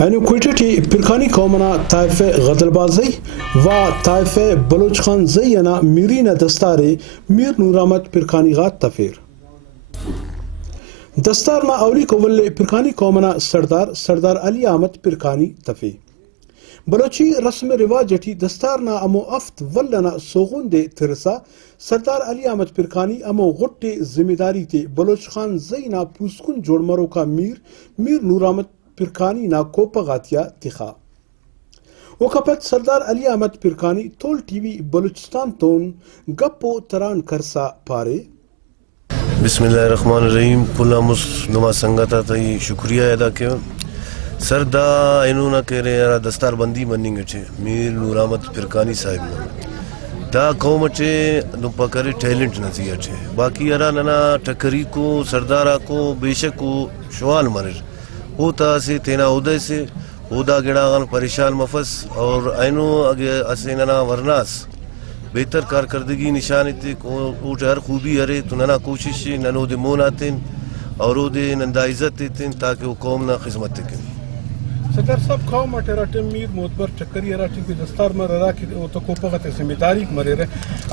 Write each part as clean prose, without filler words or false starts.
aynı kuytati Pirkani kavmana taife Gadalbazi ve taife Balochkhan Zayyana mirina dastari Mir Nuramat Pirkani gat tafir. دستار ما اولی کوول پرکانی قومنا سردار علی احمد پرکانی تفی بلوچی رسم رواج اٹھی دستارنا امو افت ولنا سوغون دے ترسا سردار علی احمد پرکانی امو غٹے ذمہ داری تے بلوچ خان زینا پوسکن جوڑ مرو کا میر نور احمد پرکانی نا کوپا غاتیا تخا وکپت سردار علی احمد پرکانی تول ٹی وی بلوچستان تون گپو تران کرسا پارے بسم اللہ الرحمن الرحیم کل نما سنگتا تا شکریہ ادا کیا سر دا اینو نا کہہ رہے یارا دستار بندی مننگ اچھے میر نور احمد پرکانی صاحب نا دا قوم اچھے نو پکر ٹیلنٹ نسی اچھے باقی یارا ننا ٹکری کو سردارہ کو بیشک کو شوال مرر ہوتا سے تینا عہدے سے عہدہ گڑاغان پریشان مفس اور اینو اگے اسے ننا ورناس بہتر کارکردگی نشان تھے اوٹ ہر خوبی ہرے تو ننا کوشش ننو دے مون آتیں اور او دے نندا عزت دیتیں تاکہ وہ قوم نہ خدمت کریں. صدر صاحب قوم اٹراٹم میر موتبر چکری اراٹی کی دستار مر را کی تو کوپغت ذمہ داری مرے رہے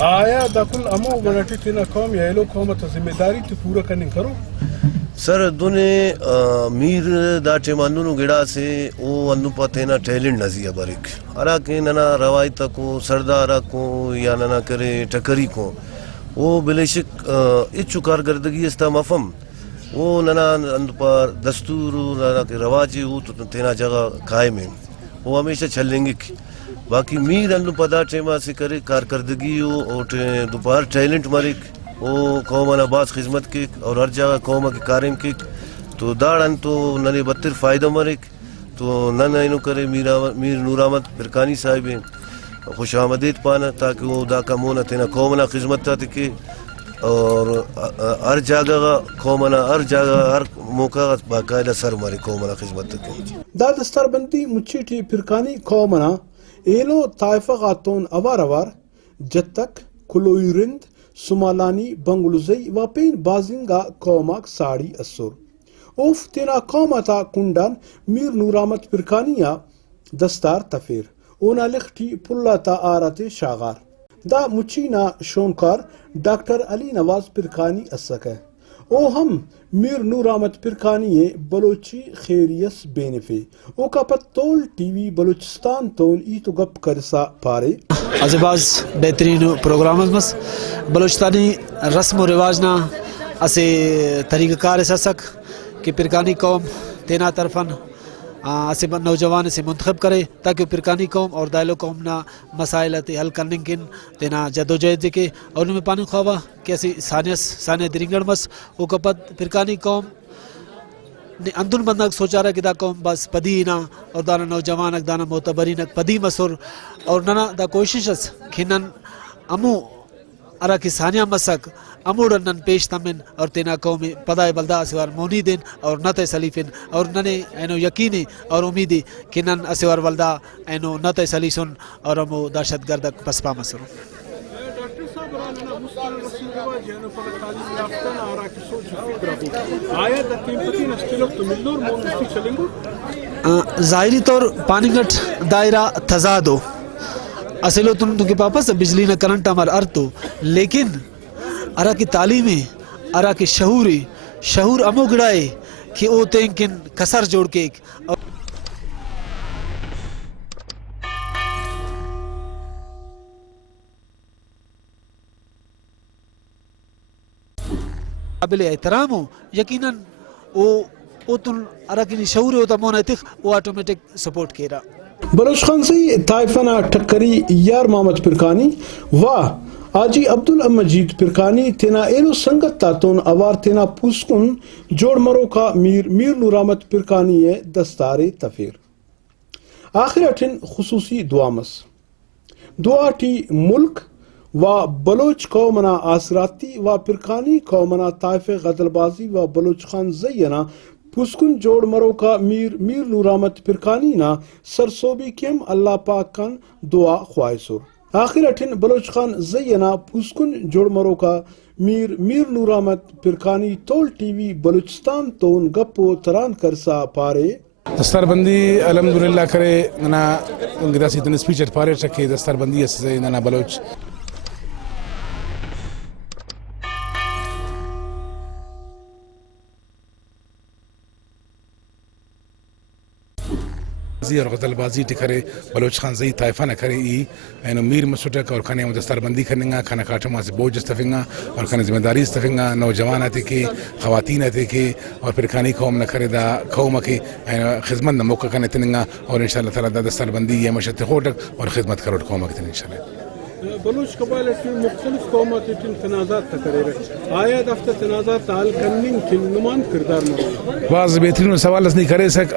آیا دا کل امو ونٹی تینا قوم یا ایلو قوم تے ذمہ داری تے پورا کرنے کرو سر دونے میر دا ٹیمانو گڑا سے او انو پتینا ٹیلنٹ نزیہ باریک ارا کہ ننا روایت کو سردارہ کو یا ننا کرے ٹکری کو وہ بلیشک اچھو کارکردگی استا مفہم وہ ننا اندو پر دستور ننا کے رواجی ہو تو تینا جگہ قائم ہیں وہ ہمیشہ چلیں گے باقی میر اندو پدا ٹیما سے کرے کارکردگی ہو اور دوپہر ٹیلنٹ مریک وہ قوم آباد خدمت کے اور ہر جگہ قوم کے کارم کے تو داڑن تو ننے بتر فائدہ مرک تو نن اینو کرے میر نور احمد پرکانی صاحب ہیں خوش آمدید پانا تاکہ وہ دا کا مونا تینا قومنا خدمت تا تکے اور ہر جگہ قومنا ہر جگہ ہر موقع باقاعدہ سر مارے قومنا خدمت تکے دا دستار بندی مچیٹی پرکانی قومنا ایلو طائفہ غاتون اوار جتک کلوئی رند سمالانی بنگلوزی و پین بازنگا قوماک ساڑی اسور اوف تینا قومتا کنڈان میر نور احمد پرکانیا دستار تفیر اونا لخٹی پلاتا آرات شاغار دا مچینا شونکار ڈاکٹر علی نواز پرکانی اسکے او ہم میر نور احمد پرکانی بلوچی خیریس بینفے او کا پت تول ٹی وی بلوچستان تون ای تو گپ کرسا پارے ازباز بہترین پروگرامز مس بلوچستانی رسم و رواجنا اسے طریقہ کار اسسک کہ پرکانی قوم تینا طرفن اسے نوجوان سے منتخب کرے تاکہ پرکانی قوم اور دائلو قوم نا مسائل حل کرنے کن تینا جدوجہد کے اور ان میں پانی خواہ کہ اسی ثانیہ درنگڑ مس او کپت پرکانی قوم اندن بندہ سوچا رہا کہ دا قوم بس پدی نا اور دانا نوجوان اک دانا معتبرین اک پدی مسور اور ننا دا کوشش اس کھنن امو ارا کی ثانیہ مسک اموڑنن پیش تمن اور تینا قومی پدائے بلدہ اسوار مونی دین اور نت سلیفن اور ننے اینو یقینی اور امیدی کہ نن اسوار والدہ اینو نت سلیسن اور امو دہشت گردک پسپا مسرو ظاہری طور پانگٹ دائرہ تضادو اصلو تم کے پاپس بجلی نہ کرنٹ ہمار ارتو لیکن ارا کی تعلیمی ارا کی شعور امو گڑائے کہ او تینکن کسر جوڑ کے قابل احترام ہو یقیناً او تن ارا کی شعور ہوتا مونا تک وہ آٹومیٹک سپورٹ کیرا بلوچ خان سے طائفنا ٹکری یار محمد پرکانی واہ آجی عبدالمجید پرکانی تینا ایلو سنگت تاتون اوار تینا پوسکن جوڑ مرو کا میر نور احمد پرکانی دستار تفیر آخر اٹھن خصوصی دعامس دعا ٹی ملک و بلوچ قومنا آسراتی و پرکانی قومنا طائف غدلبازی و بلوچ خان زینا پوسکن جوڑ مرو کا میر نور احمد پرکانی نا سرسوبی کیم اللہ پاک کن دعا خواہسور آخر اٹھن بلوچ خان زینا پوسکن جوڑ مرو کا میر نور احمد پرکانی تول ٹی وی بلوچستان تون گپو تران کرسا پارے دستربندی الحمدللہ کرے ننا گدا سی تن اسپیچ پارے چکے دستربندی سے ننا بلوچ اور غزل بازی ٹکرے بلوچ خان زئی طائفہ نہ کرے ای اینو میر مسٹک اور کھانے دستار بندی کرنے گا کھانا کاٹما سے بوجھ استفنگا اور کھانے ذمہ داری استفنگا نوجوان آتے کے خواتین آتے کے اور پھر کھانی قوم نہ کرے دا قوم کے خدمت نہ موقع کرنے تنگا اور انشاءاللہ تعالی دا دستار بندی یہ مشت ہوٹک اور خدمت کرو قوم کے انشاءاللہ بلوچ قبائل کی مختلف قومات کی تنازعات تکرے رہے آیا دفتر تنازعات حل کرنے کی نمان کردار میں بعض بہترین سوال اس نہیں کرے سک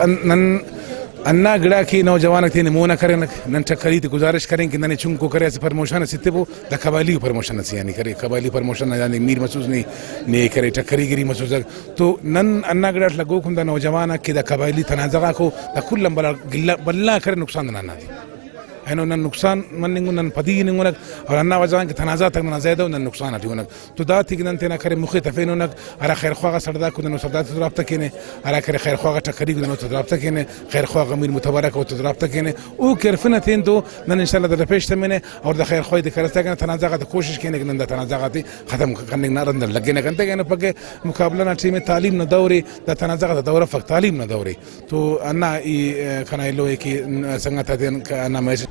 انا گڑا کی نوجوان تھے نمونہ کریں نن چکری تے گزارش کریں کہ نن چون کو کرے اس پرموشن ستے وہ دا قبائلی پرموشن سی یعنی کرے قبائلی پرموشن یعنی میر مسوز نہیں کرے چکری گری مسوز تو نن انا گڑا لگو کھن دا نوجوان کہ دا قبائلی تنازع کو دا کل بلا کرے نقصان نہ دی اینو نن نقصان من نن پدی نن اور انا وجوان کہ تنازع تک نہ زیادہ نن نقصان اٹھی تو دا تھی نن تینا کرے مخ تفینون ارا خیر خواہ سردا کو نن سردا رابطہ کینے ارا کرے خیر خواہ ٹکری کو نن رابطہ کینے خیر خواہ میر متبارک کو رابطہ کینے او کرفنا تین تو نن انشاءاللہ دا پیش تمنے اور دا خیر خواہ کرتا کہ تنازع کا کوشش کینے کہ نن دا تنازع ختم کرنے نہ رندر لگے نہ کنتے کہ پگے مقابلہ نہ ٹیم تعلیم نہ دورے دا تنازع کا دورہ فقط تعلیم نہ دورے تو انا ای کھنا لو کی سنگت دین کا انا میسج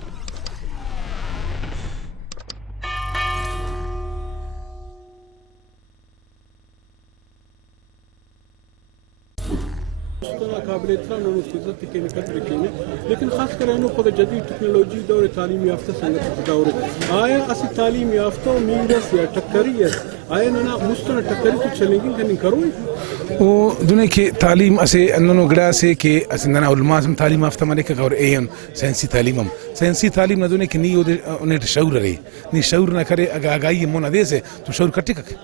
قابل احترام انہوں نے عزت کے قدر کینے لیکن خاص کر انہوں پر جدید ٹیکنالوجی دور تعلیم یافتہ سنگت دور آیا اسی تعلیم یافتہ میرس یا ٹکری ہے آیا ننا مستن ٹکری تو چلیں گی کہ نہیں کرو او دنیا کی تعلیم اسے انہوں گڑا سے کہ اس ننا علماء ہم تعلیم یافتہ ملک اور ایم سائنسی تعلیم نہ دنیا کی نی انہیں شعور رہی نی شعور نہ کرے آگاہی مون دے سے تو شعور کٹے کہ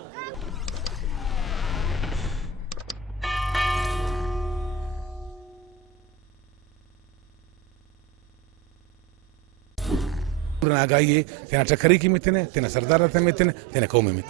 آگاہی ہے تینا چکری کی متنے تینا سردار میں تینا قوم میں